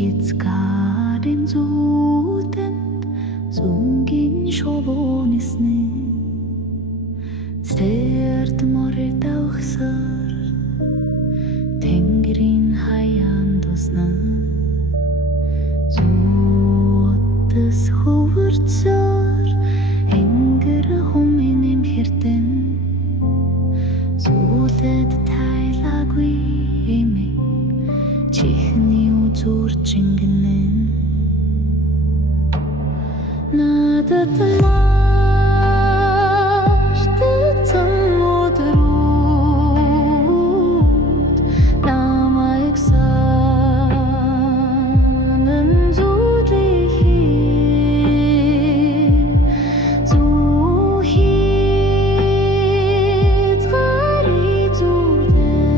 хязгаарын зүйтэнд сүнгийн шувуунысны сэрд морь давхсар тэнгэрийн хаяан тусна зүүдэс хөвөрцөр энгэр хумын эмхэрдэн зүүдэд тайлаагүй эмээ чихний үзүр чингэнэн надад мартсан өдрүүд намайг санан зүлэхий зүү хязгари зүлэн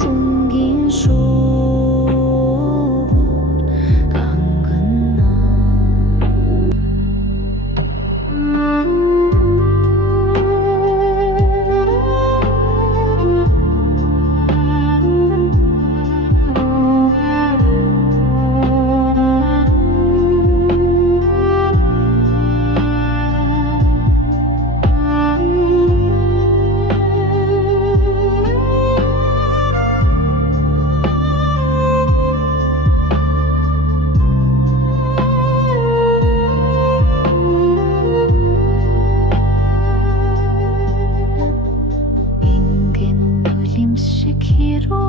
сүнгийн шувуур гангана хиро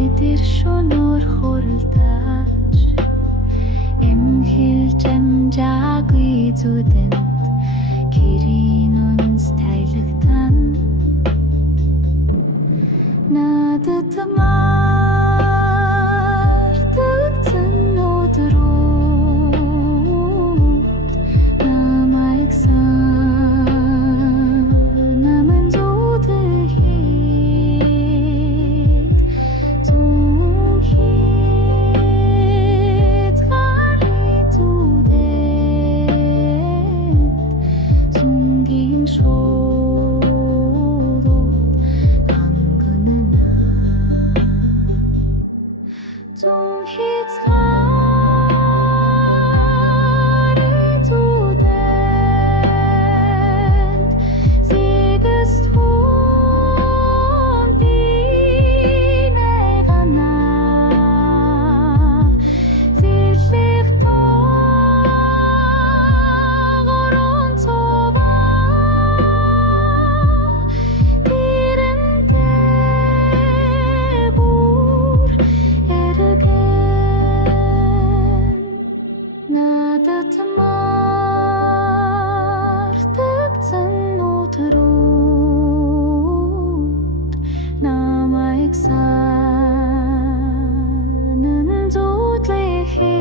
эдэр шөнөр хуралдаж эмхэл жамжаагүй зүдэнд гэрийн үнс тайлагдан надад мартсан өдрүүд намайг санаман зүдэхий зүү хязгари зүдэнд сүнгийн шувуур гангана зүү хязгари зүдэнд зэгст хүндий найгана зэвлэх тоогорон цоваа тэрэнтэй бүр эргэн надад мартсан өдрүүд намайг санан зүлэхэд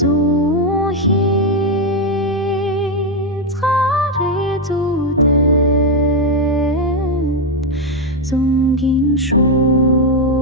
зүү хязгари зүдэнд сүнгийн шувуур